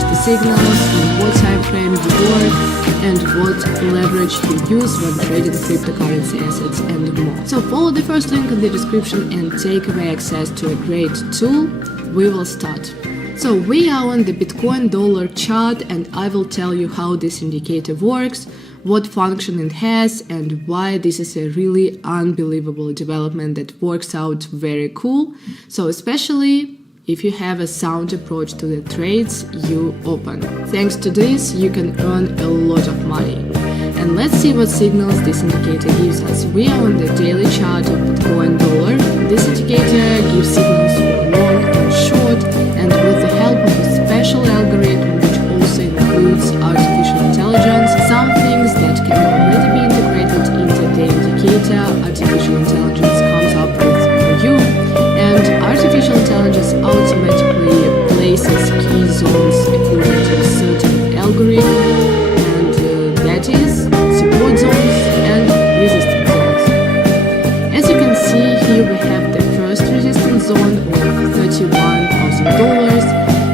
manage the signals, in what time frame you work, and what leverage you use when trading cryptocurrency assets and more. So follow the first link in the description and take away access to a great tool. We will start. So we are on the Bitcoin dollar chart, and I will tell you how this indicator works, what function it has, and why this is a really unbelievable development that works out very cool. So especially if you have a sound approach to the trades you open. Thanks to this, you can earn a lot of money. And let's see what signals this indicator gives us. We are on the daily chart of Bitcoin dollar. This indicator gives signals for long and short, and with the help of a special algorithm which also includes artificial intelligence, some things that can already be integrated into the indicator, artificial intelligence comes up with for you, and artificial intelligence automatically places key zones according to a certain algorithm, and that is support zones and resistance zones. As you can see here, we have the first resistance zone of $31,000,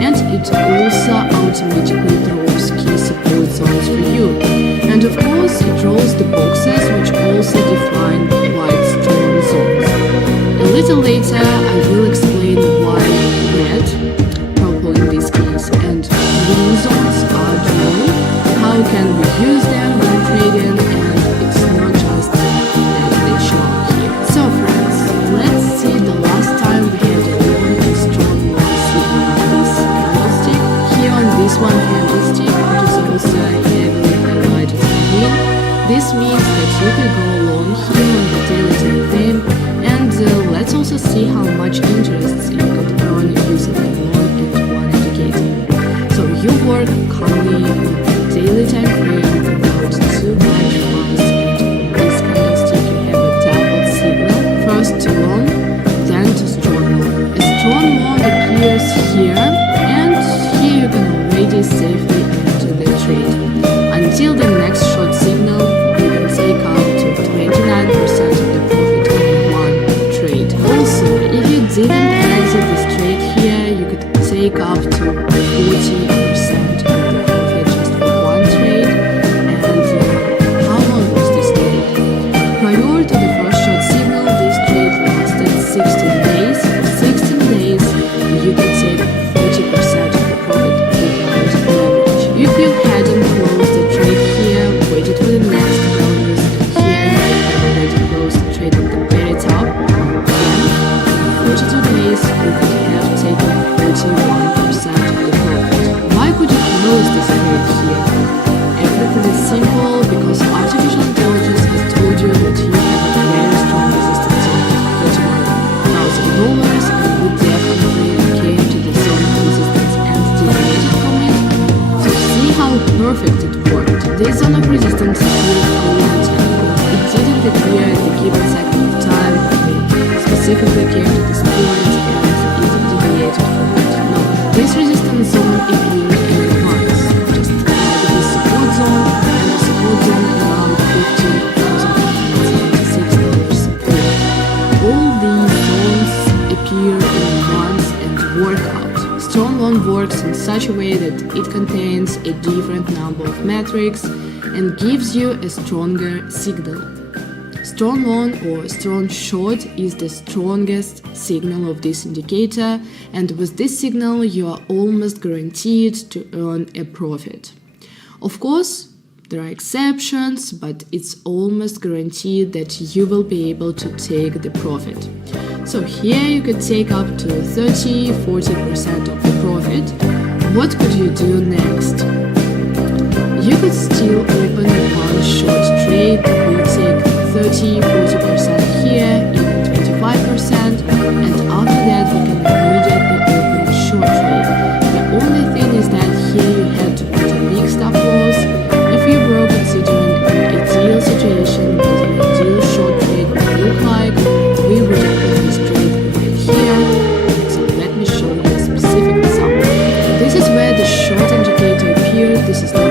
and it also automatically draws key support zones for you. And of course, it draws the boxes which also define quite strong zones. A little later, I will explain why red, purple in this case, and green zones are drawn, how can we use them when trading, and it's not just that they show up here. So friends, let's see the last time we had a long and strong long signal on this candlestick. Here on this one candlestick, which is also heavily highlighted in green, this means that you can go long here on the daily time frame, and let's also see how much interest you could earn using the long and one indicator. So you work calmly on the daily time frame without too much fuss, and on this candlestick you have a double signal, first to long, then to strong long. A strong long appears here, and here you can already safely enter the trade. Until the next short signal, you can take up to 29% of the profit in one trade. Also, if you didn't exit this trade here, you could take up to 40% of the profit just for one trade. And how long was this trade? Prior to the first short signal, this trade lasted 16 days. For 16 days, you could take 30% of the profit without leverage. If you hadn't closed the trade here, waited for the next bonus, and here you have already closed the trade at the very top, then in 42 days you could have taken 41% of the profit. Why could you close this trade here? Everything is simple, because artificial intelligence has told you that you have a very strong resistance zone of $31,000, and you definitely came to the zone of resistance and deviated from it. So see how perfect it worked. This zone of resistance appeared a long time ago. It didn't appear at the given second of time. We specifically came to this point and it deviated from it. No, this resistance zone appeared in advance, just like the support zone, and the support zone around $15,600 appeared. All these zones appear in advance and work out. Strong long works in such a way that it contains a different number of metrics and gives you a stronger signal. Strong long or strong short is the strongest signal of this indicator, and with this signal you are almost guaranteed to earn a profit. Of course, there are exceptions, but it's almost guaranteed that you will be able to take the profit. So here you could take up to 30–40% of the profit. What could you do next? You could still open one short trade that will take 30–40% here, even 25%, and after that we can immediately open a short trade. The only thing is that here you had to put a big stop loss. If you were considering an ideal situation, what an ideal short trade would look like, we would have put this trade right here. So let me show you a specific example. This is where the short indicator appeared. This is the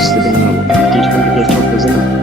Üniversitede benim geçmem bir kez çok hızlı.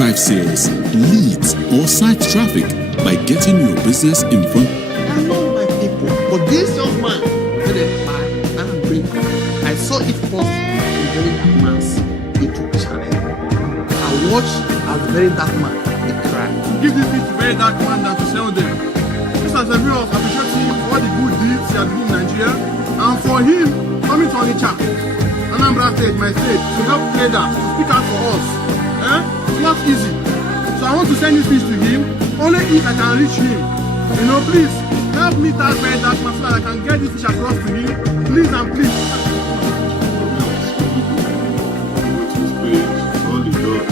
drive sales, leads, or site traffic by getting your business in front. I know my people, but this young man, when they buy and bring, I saw it first in very dark man's YouTube channel. I watched as very dark man, he cried. Give this bit to very dark man than to sell them. Mr. Severus appreciates him for all the good deeds he has done in Nigeria and for him coming to Onitsha, Anambra State, my state, to help traders, to speak out for us. It's not easy. So I want to send this fish to him, only if I can reach him. You know, please, help me that very dark man so that I can get this fish across to him. Please and please.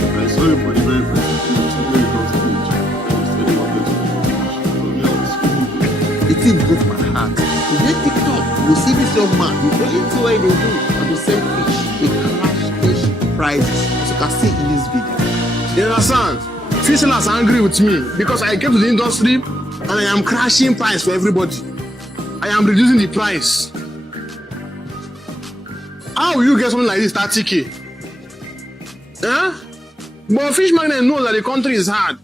I saw him for the very first time when he comes to Onitsha. And he said he wanted to The thing broke my heart. You get TikTok, you see this young man, the only thing what they do is to sell fish. They crash fish prices, as you can see in this video. You understand? Fish sellers are angry with me because I came to the industry and I am crashing price for everybody. I am reducing the price. How will you get something like this 30K? But Fish Magnet knows that the country is hard.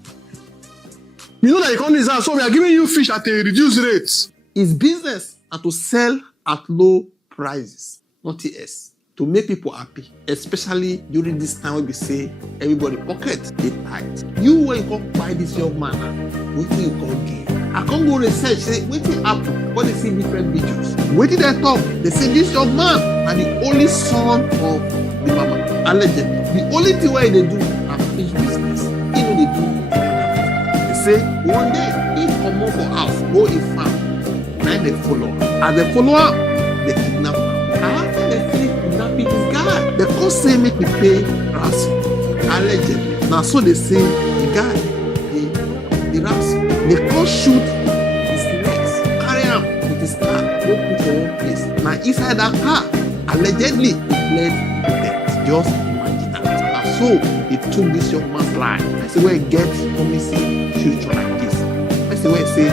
You know that the country is hard, so we are giving you fish at a reduced rate. It's business and to sell at low prices, not TS. To make people happy, especially during this time when we say everybody pocket they tight. You when you come buy this young man, what do you come gain? I can't go research, say what will happen when they see different videos. What did they talk? They say this young man are the only son of the mama, allegedly. The only thing why they do are fish business. You know they do. They say one day he come out for house, go in farm, then they follow. As they follow, they kidnap him. After they finish kidnapping this guy, they come say make me pay ransom. Allegedly. Now so they say the guy, the ransom. They come shoot his legs, carry him with his car, go put for one place. Now inside that car, allegedly he bled to death. Just imagine that. And so he took this young man's life. I say where he gets promising future like this. I say where he say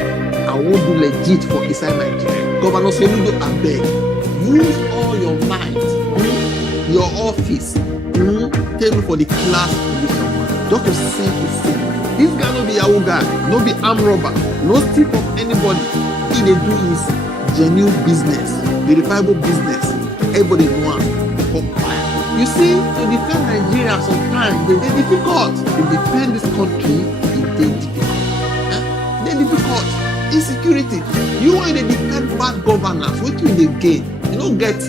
I won't do legit for inside Nigeria. Governor Soludo abeg. Use all your might, your office, table for the class of this young man. Just to save his sin. This guy no be Yahoo guy, no be armed robber, no steal from anybody. He dey do his genuine business, verifiable business. Everybody know am. You see, to defend Nigeria sometimes they dey difficult. To defend this country, it dey difficult. Dey difficult. Insecurity. You want to defend bad governance, wetin you dey gain? You don't get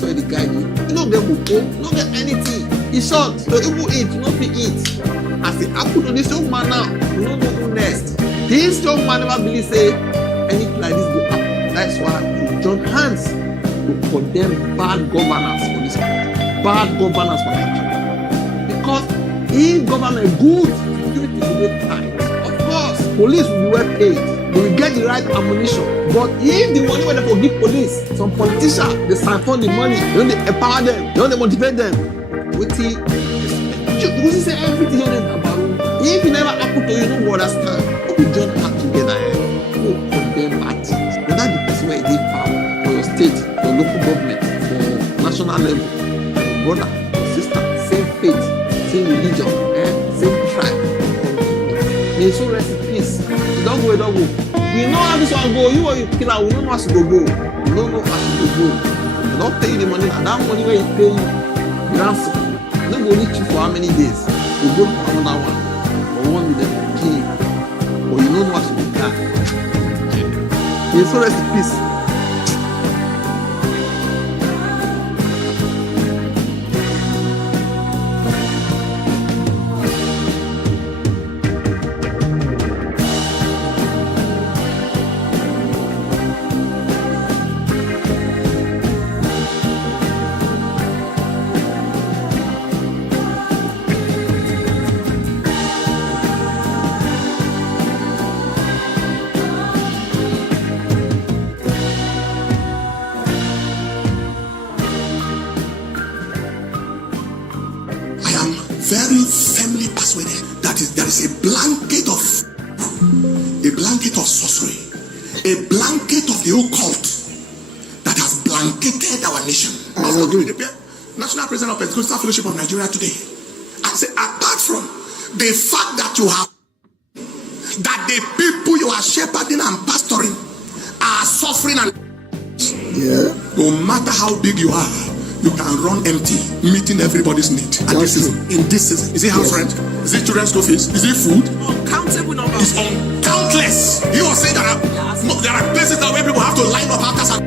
for the guy. You don't get hope. You don't get anything. In short, you even eat, you don't be eat. As it happened to this young man now, you don't know who next. This young man never believe say anything like this go happen. That's why he join hands to condemn bad governance for this country. Bad governance for Nigeria. Because if government good, security will be tight. Of course, police will be well paid. They will get the right ammunition. But if the money when they forgive police, some politicians, they siphon the money, they don't empower them, they don't motivate them. Wetin you go see say everything on them about. If it never happen to you, you no understand. Hope you join hands together, go condemn bad things. Whether the person where dey power for your state, your local government, for national level, your brother, your sister, same faith, same religion, same tribe. May so rest in peace. You don't go, you don't go. You know how this one go. You or you kill her, we don't know how to go. You don't know how to go. They don't pay you the money, and that money where you pay you, ransom. They go reach you for how many days? You go for another one. Or one with them kill you. Or you don't know how to do that. May so rest in peace. Very firmly persuaded that there is a blanket of sorcery, a blanket of the occult that has blanketed our nation. The National President of Pentecostal Fellowship of Nigeria today, I say, apart from the fact that you have, that the people you are shepherding and pastoring are suffering, and no matter how big you are, you can run empty, meeting everybody's need. And this is in this season. Is it house rent? Is it children's school fees? Is it food? Uncountable number. It's countless. You are saying that there are places that where people have to line up after some.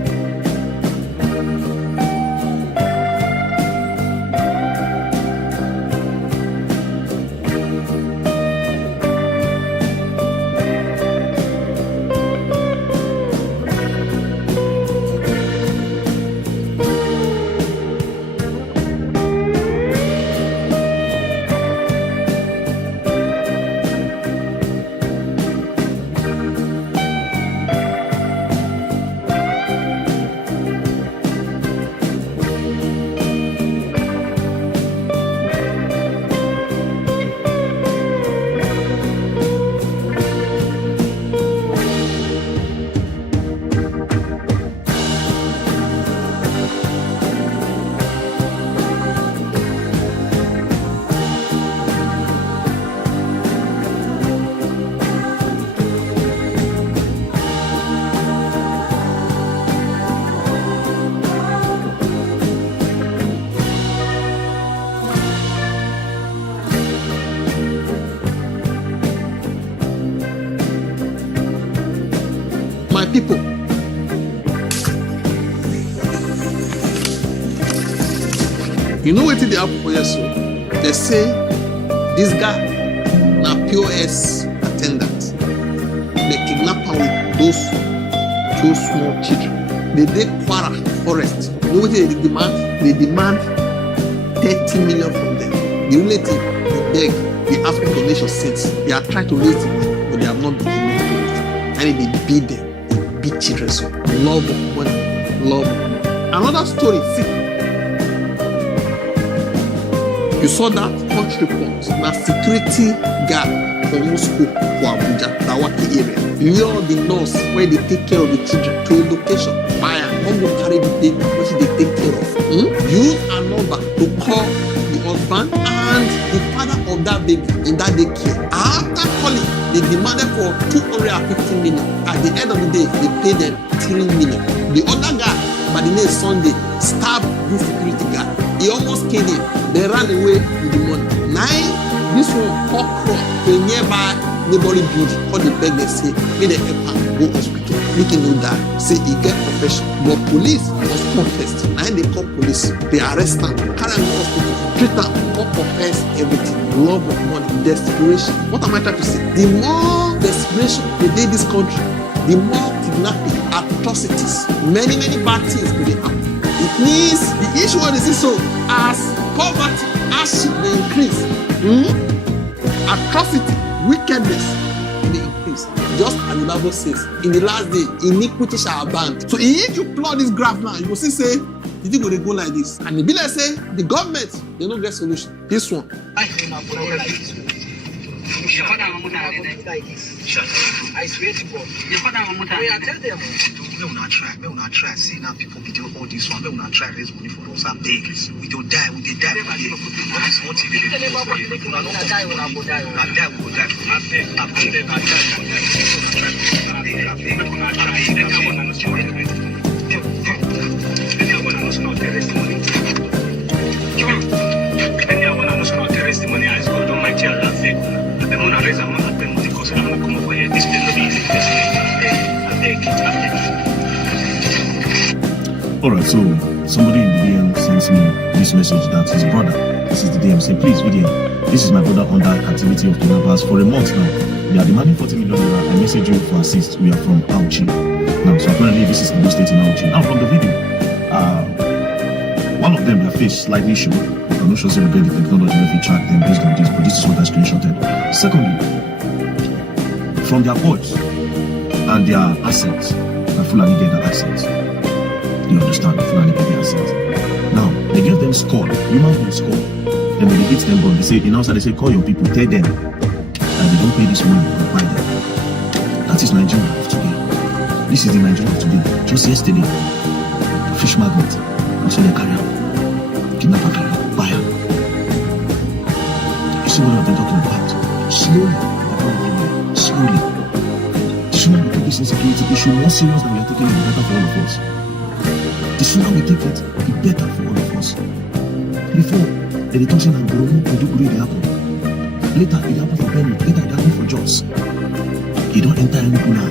My people, you know what they happen for you? So they say this guy na POS attendant. They kidnap am with those two small children. They Kwara forest. You know what they demand? They demand 30 million from them. The only thing they beg, they ask for donation since they are trying to raise the money, but they have not been able to do it. And they beat them. Big children, so love of money, love of money. Another story, see, you saw that court report, na security guard for one school for Abuja, Dawaki area. You know the nurse where they take care of the children to a location, fire, don't go carry the baby, which they take care of. Use a number to call the husband and the father of that baby in that daycare. After calling, they demanded for 250 million. At the end of the day, they paid them 3 million. The other guy, by the name Sunday, stabbed this security guard. He almost killed him. They ran away with the money. Now, this one called to a nearby neighboring building. All the beg they say, may they help him go hospital. Make him know that. Say he get profession. But police was confessed. Now they call police. They arrest him, carry him to hospital, treat him, all confess everything. Love of money, desperation. What am I trying to say? The more desperation within this country, the more kidnapping, atrocities, many bad things will happen. It means the issue of this is so as poverty, as they increase, atrocity, wickedness may increase. Just as the Bible says, in the last day, iniquity shall abound. So if you plot this graph now, you will see say, the thing will go like this. And the bill say, the government, they don't get solution. This one. I swear to God. I tell them. We will not try. See now people be doing all this one. We will not try raise money for us. I beg. We don't die. We did die. What is what they do? We will die. We will die. Alright, so somebody in the DM sends me this message that his brother, this is the DM, say, please, William, this is my brother under captivity of kidnappers for a month now. They are demanding 40 million naira. I message you for assist. We are from Auchi. Now, so apparently this is the state in Auchi. Now, from the video, one of them, their face slightly showed. I'm not sure if we get the technology if we track them based on this, but this is what I screenshotted. Secondly, from their voice and their assets, the Fulani get their assets. You understand? The Fulani get their assets. Now, they give them score, human being score. Then they hit them, but they say, in outside, they say, call your people, tell them that they don't pay this money, or buy them. That is Nigeria of today. This is the Nigeria of today. Just yesterday, fish magnet, that's what they carry out. Kidnapper carry out, buyer. You see what I've been talking about? Slowly, slowly. The sooner we take this insecurity issue more serious than we are taking it, the better for all of us. The sooner we take it, the better for all of us. Before, they talk saying that Goromo could do great happen. Later, it happened for Benny. Later, it happened for Jos. You don't enter any now.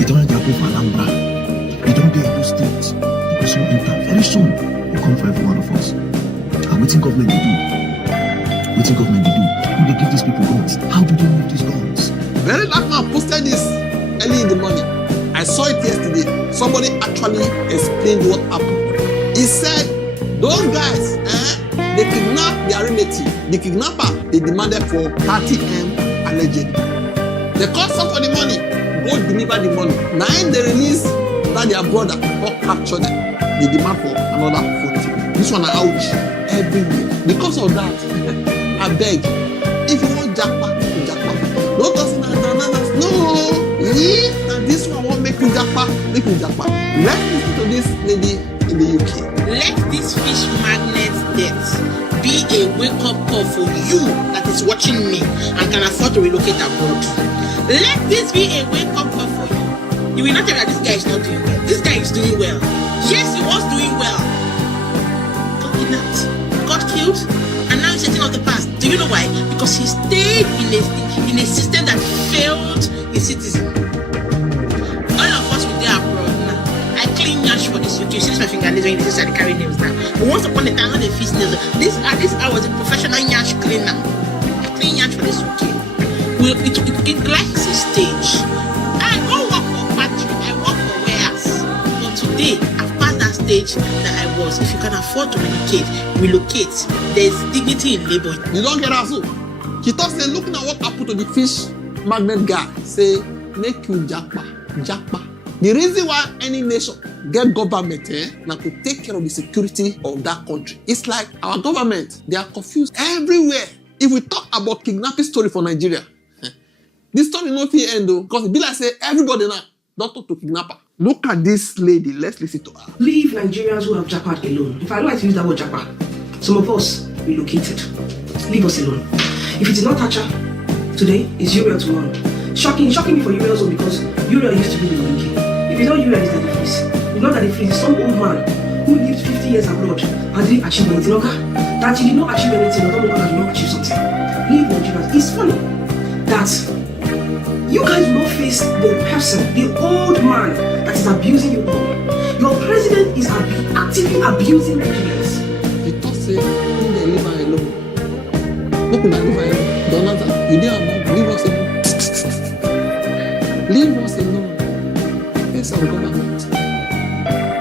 You don't enter for Alhambra. You don't get those things. You soon enter. Very soon, it will come for every one of us. And what think government they do? What think government they do? Who they give these people guns? How do they move these guns? Very dark man posted this early in the morning. I saw it yesterday. Somebody actually explained what happened. He said, those guys, they kidnapped their relative. The kidnapper, they demanded for 30M allegedly. They called some for the money, go deliver the money. Now they release that their brother or capture them. They demand for another 40. This one ouch everywhere. Because of that, I beg, if you want jackpot, jackpot. Don't just no. And this one won't make you jackpot, make you jackpot. Let's listen to this lady in the UK. Let this fish magnet death be a wake-up call for you that is watching me and can afford to relocate abroad. Let this be a wake-up call for you. You will not tell that this guy is not doing well. This guy is doing well. Yes, he was doing well. Got kidnapped, got killed, and now he's setting up the past. Do you know why? Because he stayed in a system that failed his citizen. All of us will there abroad now. I clean yash for this UK. You see my fingernails when this is the carry nails now. But once upon a time, they fish nails. This I was a professional yash cleaner. I clean yash for this UK. Well, it likes a stage. I go work for factory. I work for warehouse. But today, I've passed that stage that I was. If you can afford to relocate. There's dignity in labor. You don't get that so. He thought say looking at what happened to the fish magnet guy, say make you jackpot. The reason why any nation get government now to take care of the security of that country. It's like our government, they are confused everywhere. If we talk about kidnapping story for Nigeria, this story no fit end though, because it be like say everybody now don't talk to kidnapper. Look at this lady, let's listen to her. Leave Nigerians who have jackpot alone. If I don't like to use that word jackpot, some of us relocated. Leave us alone. If it is not Thatcher, today is Uriel tomorrow. Shocking me for Uriel also because Uriel used to be the monkey. If you know Uriel is Daddy Freeze, you know Daddy Freeze is some old man who lived 50 years abroad and didn't achieve anything. Okay? That he did not achieve anything, or that did not achieve something. Leave Nigerians. It's funny that you guys will not face the person, the old man that is abusing you all. Your president is actively abusing Nigerians. You thought say, who they leave her alone? Who could I leave her alone? Donata, you didn't have leave us alone. Leave us alone. Yes, our government.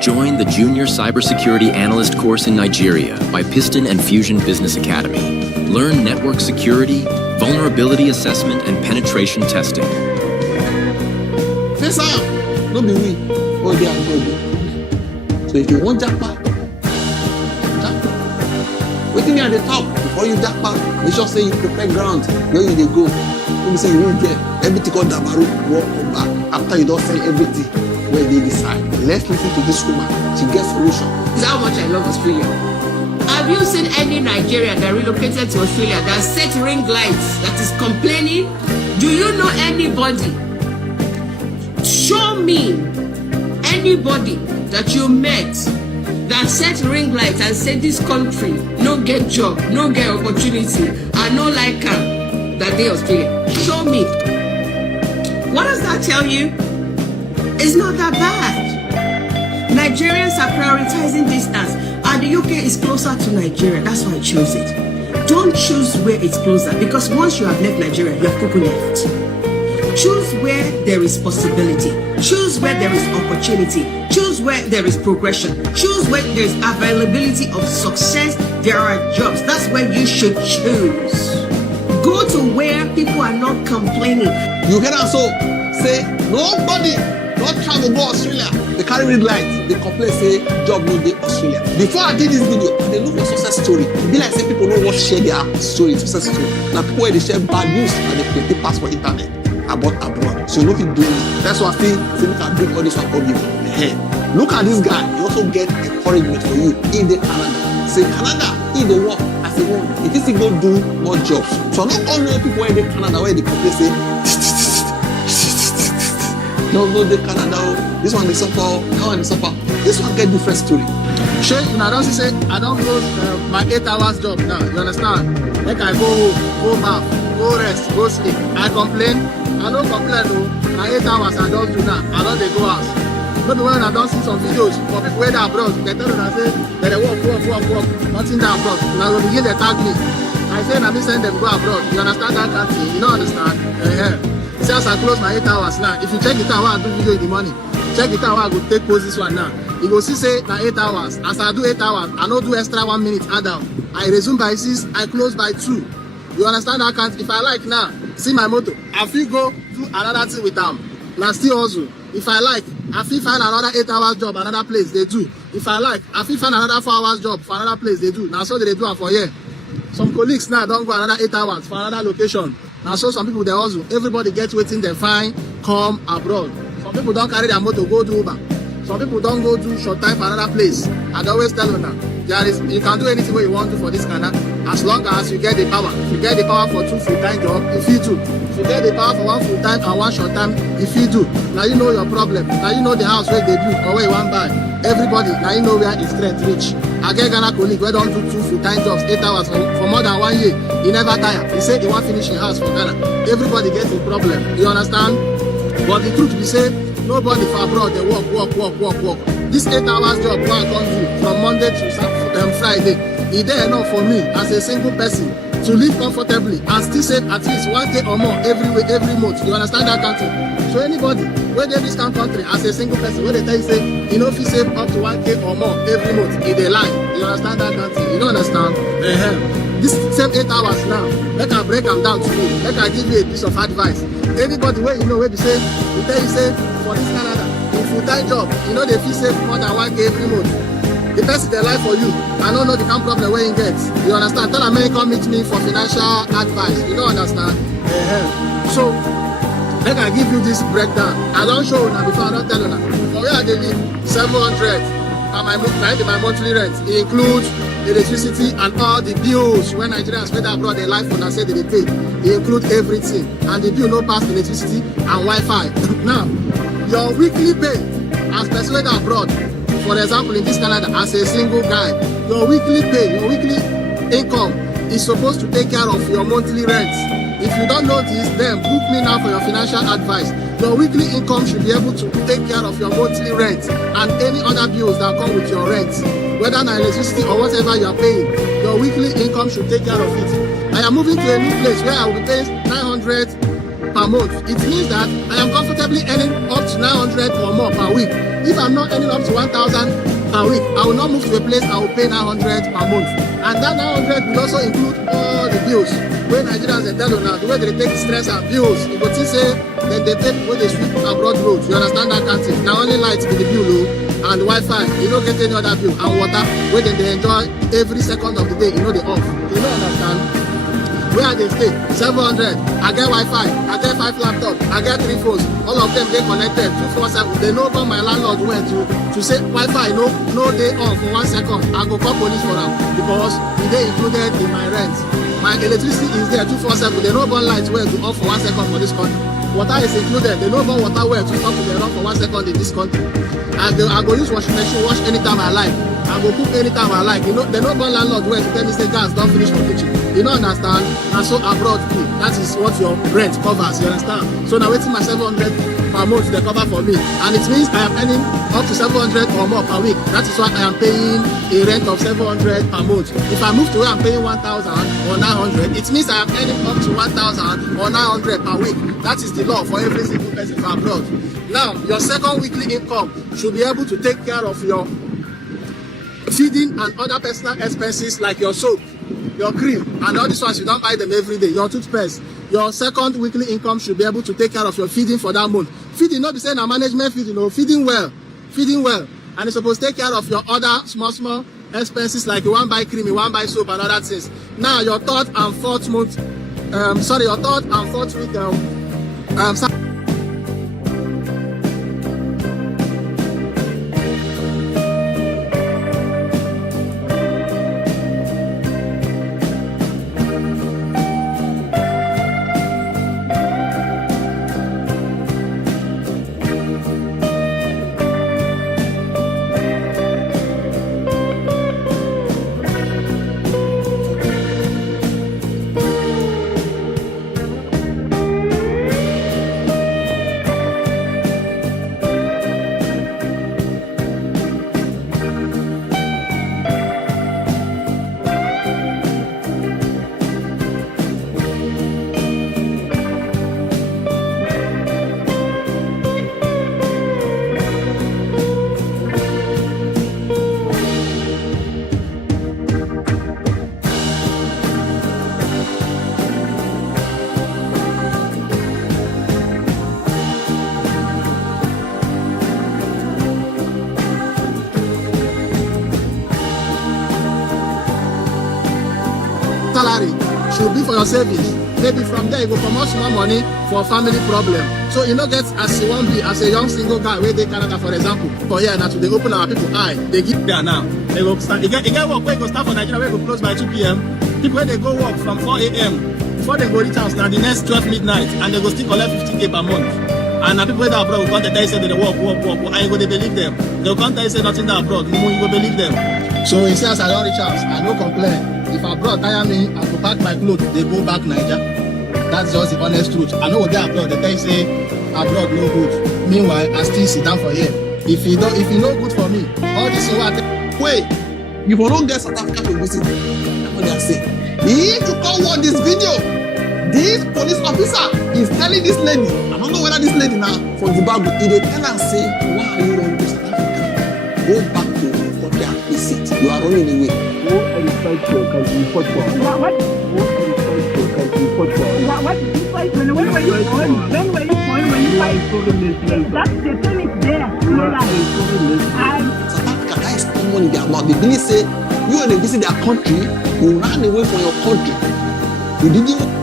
Join the Junior Cybersecurity Analyst course in Nigeria by Piston and Fusion Business Academy. Learn network security, vulnerability assessment, and penetration testing. Face up, no be we. Oh, they are good. So if you want jackpot, waiting at the top before you jackpot. Make sure say you prepare ground where you dey go. Let me say you will get everything called Dabaru walk come back after you don't sell everything where they decide. Let's listen to this woman. She gets solution. This is how much I love Australia. Have you seen any Nigerian that relocated to Australia that set ring lights that is complaining? Do you know anybody? Show me anybody that you met that set ring lights and said this country no get job, no get opportunity, and no like that they Australia. Show me. What does that tell you? It's not that bad. Nigerians are prioritizing distance, and the UK is closer to Nigeria. That's why I chose it. Don't choose where it's closer, because once you have left Nigeria, you have Coco left. Choose where there is possibility. Choose where there is opportunity. Choose where there is progression. Choose where there is availability of success. There are jobs. That's where you should choose. Go to where people are not complaining. You can also say nobody don't travel go Australia. They carry red light. They complain say job no dey Australia. Before I did this video, I dey look for success story. It be like say people no want share their story, success story. Now people wey dey share bad news and they plenty pass for internet about abroad. So you no fit do it. That's why I say we can bring all this one up you. Look at this guy. He also get encouragement for you in the Canada. Say Canada, he dey work as a even it is go do more jobs. So not all know people where they Canada where they complain say no they Canada this one they suffer, that one they suffer. This one get different story. Shey, una don see say I don close my 8 hours job now, you understand? Make I go home, go bath, go rest, go sleep. I complain? I don't complain o. Na 8 hours I don do now, I don dey go house. No be when I don see some videos for people wey dey abroad, they tell una say they dey work, nothing dey abroad. Una go begin dey tag me. I say na me send them go abroad. You understand that kind thing? You no understand? See as I close my 8 hours now, if you check it out when I do video in the morning, check it out when I go take post this one now. You go see say na 8 hours. As I do 8 hours, I no do extra 1 minute add down. I resume by 6, I close by 2. You understand that kind? If I like now, see my motor, I fit go do another thing with them. Na still hustle. If I like, I fit find another 8 hours job, another place they do. If I like, I fit find another 4 hours job for another place they do. Now so they do am for here. Some colleagues now don't go another 8 hours for another location. Now so some people they hustle. Everybody gets waiting they find come abroad. Some people don't carry their motor go do Uber. Some people don't go do short time for another place. I always tell you now, you can do anything what you want to for this Canada as long as you get the power. If you get the power for 2 full-time jobs, if you do. If you get the power for 1 full-time and 1 short-time, if you do. Now you know your problem. Now you know the house where they build or where you want buy. Everybody, now you know where his strength reach. I get Ghana colleague where don't do 2 full-time jobs, 8 hours for more than 1 year. He never tire. He said he want finish in house for Ghana. Everybody gets a problem. You understand? But the truth be said, nobody for abroad they work. This 8 hours job what I come do from Monday to Friday, it there enough for me as a single person to live comfortably and still save at least 1K or more every month. You understand that country? So anybody where they this country as a single person, where they tell you say you know if you save up to 1K or more every month, it they lie. You understand that country? You don't understand? This same 8 hours now, make I break them down to you. Make I give you a piece of advice. Anybody where you know where you say, you tell you say for this Canada, in full-time job, you know they feel save more than 1K every month. The person they lie for you, I don't know the kind of problem where you get. You understand? Tell them come meet me for financial advice. You don't understand? So, make I give you this breakdown. I don't show you now before I don't tell you now. For where they live, 700 and my monthly rent. It includes electricity and all the bills when Nigerians went abroad their life when I said they pay. It includes everything. And the bill no pass electricity and Wi-Fi. Now, your weekly pay as person abroad, for example in this Canada, as a single guy, your weekly pay, your weekly income is supposed to take care of your monthly rent. If you don't know this, then book me now for your financial advice. Your weekly income should be able to take care of your monthly rent and any other bills that come with your rent. Whether na electricity or whatever you are paying, your weekly income should take care of it. I am moving to a new place where I will be paying 900 per month. It means that I am comfortably earning up to 900 or more per week. If I'm not earning up to 1,000 per week, I will not move to a place I will pay 900 per month. And that 900 will also include all the bills. When Nigerians they tell you now, the way they take stress and bills, you go think say then they take when they sweep abroad roads. You understand that kind of thing? Now only lights be the bill and Wi-Fi, you don't get any other bill, and water, where then they enjoy every second of the day, you know they off. You don't understand? Where they stay, 700, I get Wi-Fi, I get 5 laptops, I get 3 phones, all of them they connected 247. They know about my landlord went to say Wi-Fi no day off for 1 second. I go call police for them because they included in my rent. My electricity is there 247. They know about lights where to off for 1 second for this country. Water is included. They know about water where to stop to run for 1 second in this country. And I go use washing machine, wash anytime I like. I go cook anytime I like. You know, they know about landlord where to tell me say gas don't finish for kitchen. You don't understand? And so abroad too. That is what your rent covers. You understand? So now waiting my 700 per month they cover for me. And it means I am earning up to 700 or more per week. That is why I am paying a rent of 700 per month. If I move to where I'm paying 1,000 or 900, it means I am earning up to 1,000 or 900 per week. That is the law for every single person from abroad. Now, your second weekly income should be able to take care of your feeding and other personal expenses like your soap, your cream, and all these ones you don't buy them every day, your toothpaste. Your second weekly income should be able to take care of your feeding for that month. Feeding, not be saying a management feeding, no, feeding well. And it's supposed to take care of your other small expenses like you want to buy cream, you want to buy soap and other things. Now, your third and fourth week, money for your savings. Maybe from there you go comot small money for family problem. So you no get as you wan be as a young single guy wey dey Canada for example. For here na to dey open our people eye. Dey give there now. They go start. E get work wey go start for Nigeria wey go close by 2 p.m. People wey dey go work from 4 a.m. before they go reach house na the next 12 midnight and they go still collect 50K per month. And na people wey dey abroad go come tell you say they dey work and you go dey believe them. They go come tell you say nothing dey abroad, you go believe them. So you see as I don reach house, I no complain. If abroad tire me, I go pack my clothes, they go back Naija. That's just the honest truth. I know what they abroad, they tell you say abroad no good. Meanwhile, I still sit down for here. If e no good for me, all this is what Wait, you for don't get South Africa to visit. That's what they are saying. If you come watch this video, this police officer is telling this lady, I don't know whether this lady now from Zimbabwe, they tell her say, why are you running to South Africa? Go back to your country and visit. You are running away. Go and fight your country for What? Go and fight your country for What did you fight? When were you born? When were you born? When you fight? That's the thing is there. South Africa, that is common in their mouth. They believe say, you when they visit their country, you run away from your country. You didn't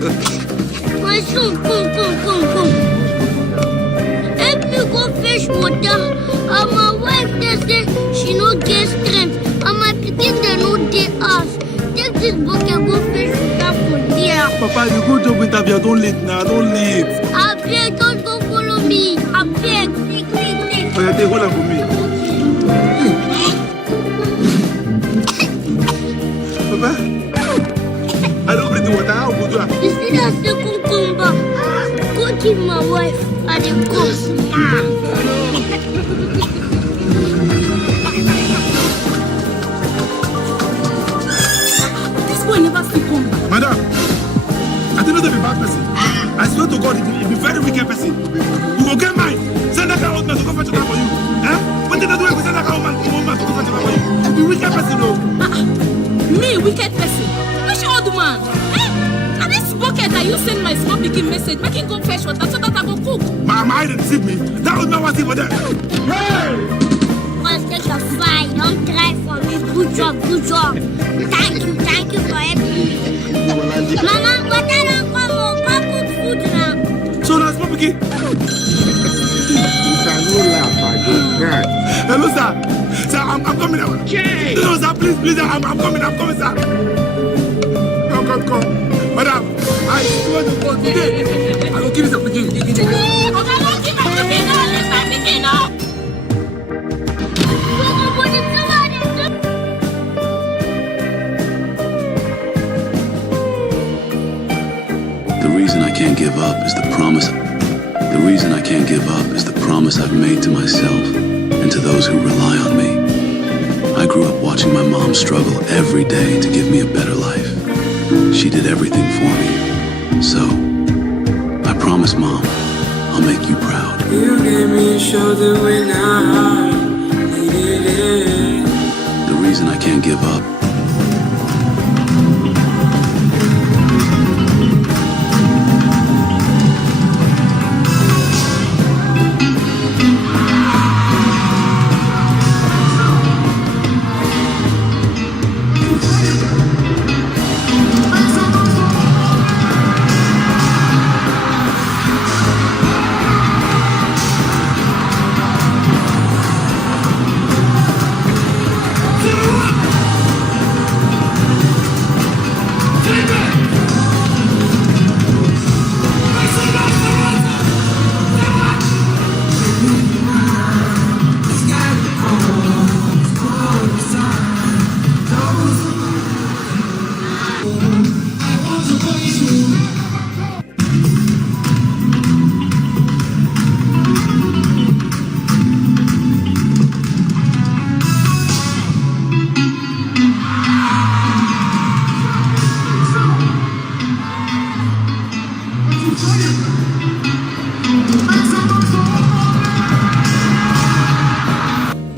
My son, come. Help me go fetch water. And my wife they say she no get strength. And my pikin they no dey house. Take this bucket go fetch water for there. Papa, you go job interview. Don't late now. Don't late. Abeg, don't go follow me. Abeg, quick. Oh, yeah, take hold on for me. Papa, I don't bring the water. How would you? You see that second cucumber? Go give my wife and the cook. This boy never see come back. Madam, I don't know to be bad person. I swear to God, it be very wicked person. You go get mine. Send that guy out man to go fetch water for you. Eh? When did I do it? Send that guy out man to go fetch water for you. You be wicked person, though. Me, wicked person. Which old man? Eh? And this bucket that you send my small pikin message, make him go fetch water so that I go cook. My mind deceived me. That was not what's for that. Hey! Once take your fight, don't try for me. Good job. Thank you for helping me. Mama, water don't come on. Come cook food now. So now, small pikin. You can no laugh again. Hello, sir. Sir, I'm coming out. Okay. No, sir, please, I'm coming, sir. Come. Madam, I swear to God today, I will give you the pikin. The reason I can't give up is the promise. The reason I can't give up is the promise I've made to myself and to those who rely on me. I grew up watching my mom struggle every day to give me a better life. She did everything for me. So, I promise, Mom, I'll make you proud. You gave me a shoulder when I needed it. The reason I can't give up.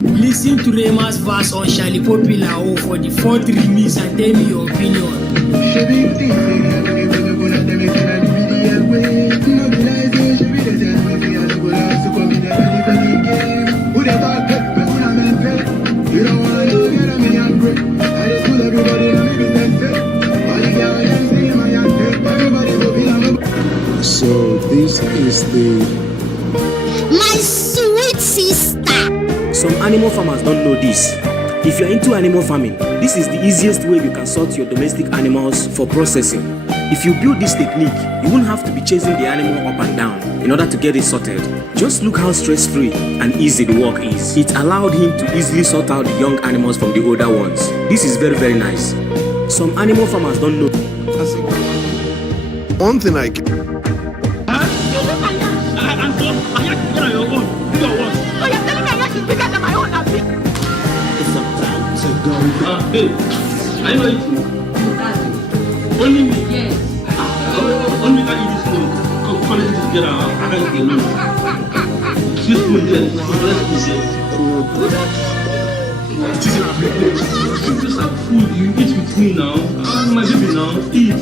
Listen to Rema's verse on Shali Popila for the fourth remix and tell me your opinion. So this is the My sweet sister. Some animal farmers don't know this. If you're into animal farming, this is the easiest way you can sort your domestic animals for processing. If you build this technique, you won't have to be chasing the animal up and down in order to get it sorted. Just look how stress-free and easy the work is. It allowed him to easily sort out the young animals from the older ones. This is very, very nice. Some animal farmers don't know. One thing I can. Hey, I know it. Only me. Yes. Only me can eat this food. Collect it together. I can't eat alone. This food there. Let's eat it. Just have food. You eat with me now. My baby now. Eat.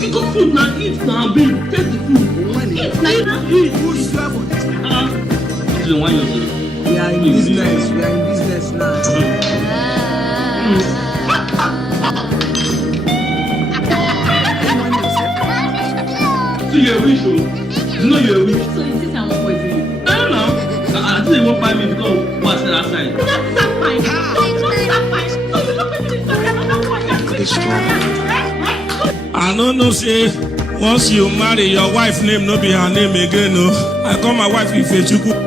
You got food now. Eat now, babe. Take the food. Eat now. Eat. Food is there for this. This is one year. We are in business now. you're a witch, oh. You know you're a witch. So you think I'm not poisoning you? I don't know. I think they won't find me because what's the last time? That's not fine. That's fine. So you don't make me I don't know, say, once you marry, your wife name no be her name again, no. I call my wife Ifechukwu.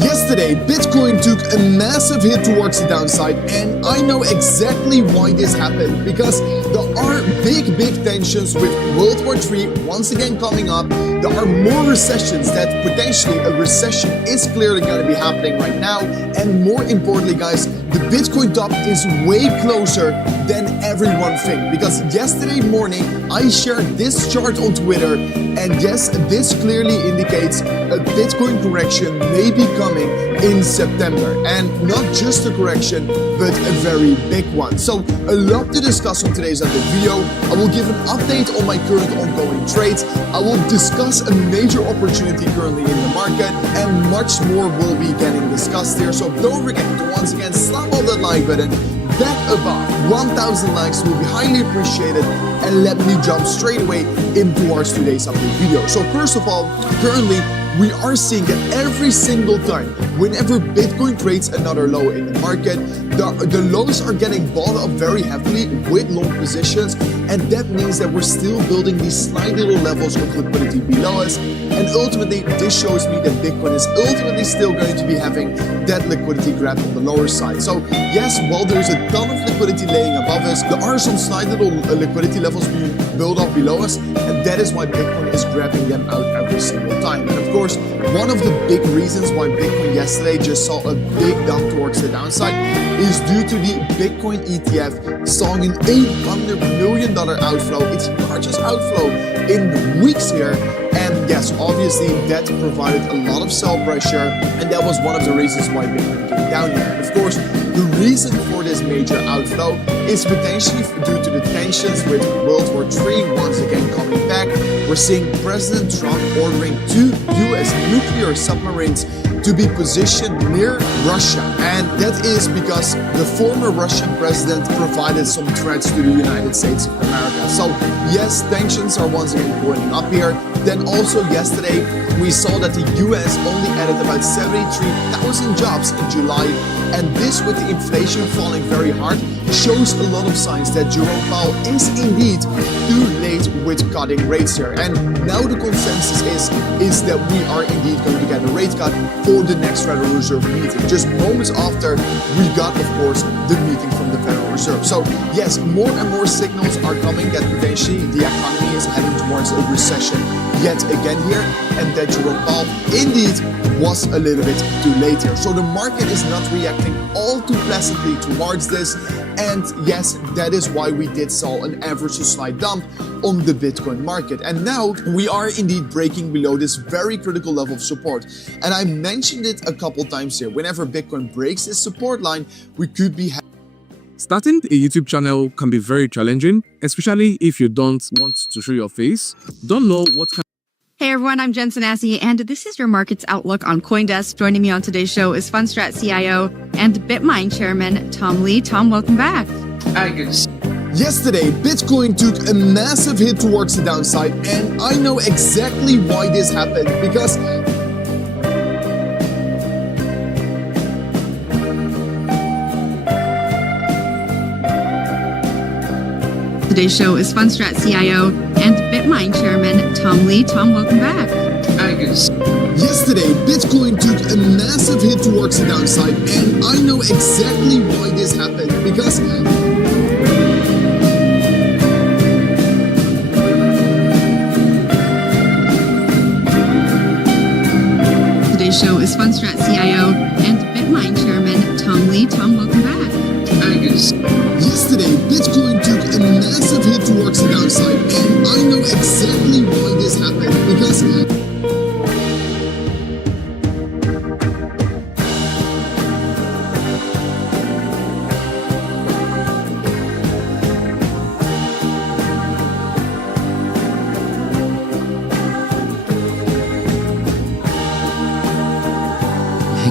Yesterday, Bitcoin took a massive hit towards the downside, and I know exactly why this happened, because there are big tensions with World War III once again coming up. There are more recessions, that potentially a recession is clearly going to be happening right now, and more importantly, guys, the Bitcoin top is way closer than everyone thinks, because yesterday morning I shared this chart on Twitter, and yes, this clearly indicates a Bitcoin correction may be coming in September, and not just a correction, but a very big one. So a lot to discuss on today's video. I will give an update on my current ongoing trades. I will discuss a major opportunity currently in the market, and much more will be getting discussed here. So don't forget to once again slap on that like button. That above 1,000 likes will be highly appreciated, and let me jump straight away into our today's update video. So first of all, currently we are seeing that every single time whenever Bitcoin creates another low in the market, the lows are getting bought up very heavily with long positions, and that means that we're still building these slight little levels of liquidity below us, and ultimately this shows me that Bitcoin is ultimately still going to be having that liquidity grab on the lower side. So yes, while there's a ton of liquidity laying above us, there are some slight little liquidity levels being built up below us, and that is why Bitcoin is grabbing them out every single time. And of course, one of the big reasons why Bitcoin yesterday just saw a big dump towards the downside is due to the Bitcoin ETF seeing an $800 million outflow, its largest outflow in weeks here. And yes, obviously that provided a lot of sell pressure, and that was one of the reasons why Bitcoin came down here. And of course, the reason for this major outflow is potentially due to the tensions with World War III once again coming back. We're seeing President Trump ordering 2 US nuclear submarines to be positioned near Russia, and that is because the former Russian president provided some threats to the United States of America. So yes, tensions are once again going up here. Then also yesterday we saw that the US only added about 73,000 jobs in July, and this, with the inflation falling very hard, shows a lot of signs that Jerome Powell is indeed too late with cutting rates here. And now the consensus is that we are indeed going to get a rate cut for the next Federal Reserve meeting, just moments after we got, of course, the meeting from the Federal Reserve. reserve. So yes, more and more signals are coming that potentially the economy is heading towards a recession yet again here, and that Jerome Powell indeed was a little bit too late here. So the market is not reacting all too pleasantly towards this, and yes, that is why we did saw an average to slight dump on the Bitcoin market. And now we are indeed breaking below this very critical level of support. And I mentioned it a couple times here. Whenever Bitcoin breaks this support line, we could be Starting a YouTube channel can be very challenging, especially if you don't want to show your face, don't know what kind. Hey everyone, I'm Jen Sanasi, and this is your markets outlook on CoinDesk. Joining me on today's show is Fundstrat CIO and BitMine Chairman Tom Lee. Tom, welcome back. Hi, good. Yesterday, Bitcoin took a massive hit towards the downside, and I know exactly why this happened, because Today's show is Fundstrat CIO and BitMine Chairman Tom Lee. Tom, welcome back. Hi, good. Yesterday, Bitcoin took a massive hit towards the downside, and I know exactly why this happened, because Today's show is Fundstrat CIO and BitMine Chairman Tom Lee. Tom, welcome back. Hi, good. Yesterday, Bitcoin took a massive hit towards the downside, and I know exactly why this happened, because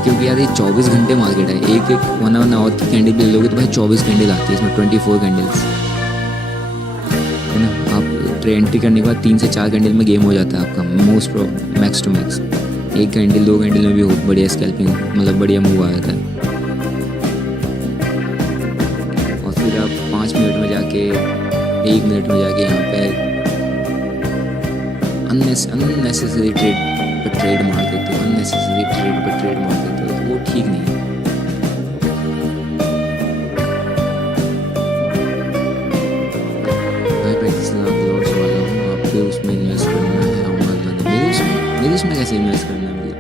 क्योंकि यार ये 24 घंटे market है, एक एक 1 our की candle ले लोगे तो भाई 24 कैंडल आती है, इसमें 24 कैंडल्स है ना। आप एंट्री करने के बाद 3 से 4 कैंडल में गेम हो जाता है आपका मोस्ट मैक्स टू मैक्स। एक कैंडल 2 कैंडल में भी बहुत बढ़िया स्कैल्पिंग, मतलब बढ़िया मूव आ जाता है। और फिर आप 5 मिनट में जाके 1 मिनट में जाके यहाँ पे अननेसेसरी ट्रेड मार देते हो, अननेसेसरी ट्रेड पर ट्रेड मार देते हो, तो वो ठीक नहीं है। मैं 35 लाख लॉस वाला हूँ, आपके उसमें इन्वेस्ट करना है, मेरे उसमें कैसे इन्वेस्ट करना है, मतलब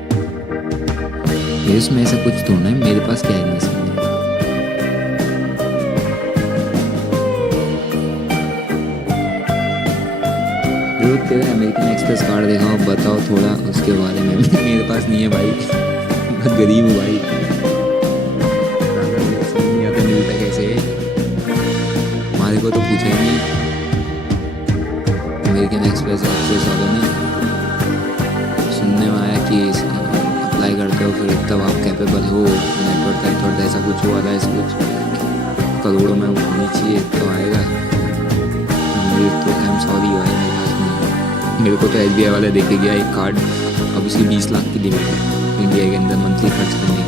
मेरे उसमें ऐसा कुछ ढूंढना है, मेरे पास क्या इन्वेस्ट करना है। तेरा अमेरिकन एक्सप्रेस कार्ड देखा और बताओ थोड़ा उसके बारे में। मेरे पास नहीं है भाई, बहुत गरीब हूँ भाई, नहीं आता मिलता कैसे, हमारे को तो पूछा ही नहीं। अमेरिकन एक्सप्रेस एक्सप्रेस वालों ने सुनने में आया कि अप्लाई करते हो फिर तब आप कैपेबल हो, नेटवर्क ऐसा कुछ हुआ था, ऐसा कुछ करोड़ों में होनी चाहिए तो आएगा। मेरे तो आई एम सॉरी भाई, मेरे को तो SBI वाला देखे गया एक कार्ड, अब उसकी 20 लाख की लिमिट है इंडिया के अंदर मंथली खर्च करने की।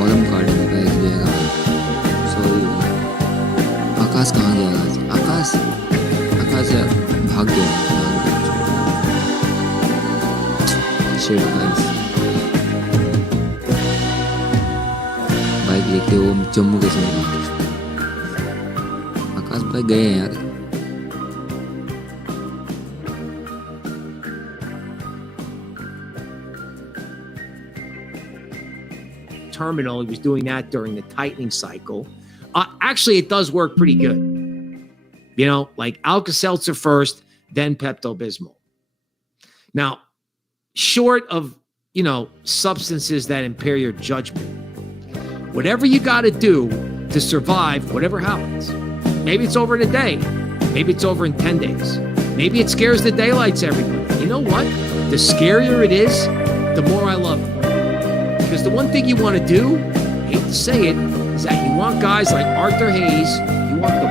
ऑलम कार्ड है मेरा SBI का, सॉरी। आकाश कहाँ गया आज? आकाश भाग गया। शिट गाइस, देखते हो जम्मू के समय आकाश भाई गए हैं यार। Terminal, he was doing that during the tightening cycle. Actually, it does work pretty good. You know, like Alka-Seltzer first, then Pepto-Bismol. Now, short of, you know, substances that impair your judgment, whatever you got to do to survive whatever happens. Maybe it's over in a day. Maybe it's over in 10 days. Maybe it scares the daylights everybody. You know what? The scarier it is, the more I love it. Because the one thing you want to do, I hate to say it, is that you want guys like Arthur Hayes, you want the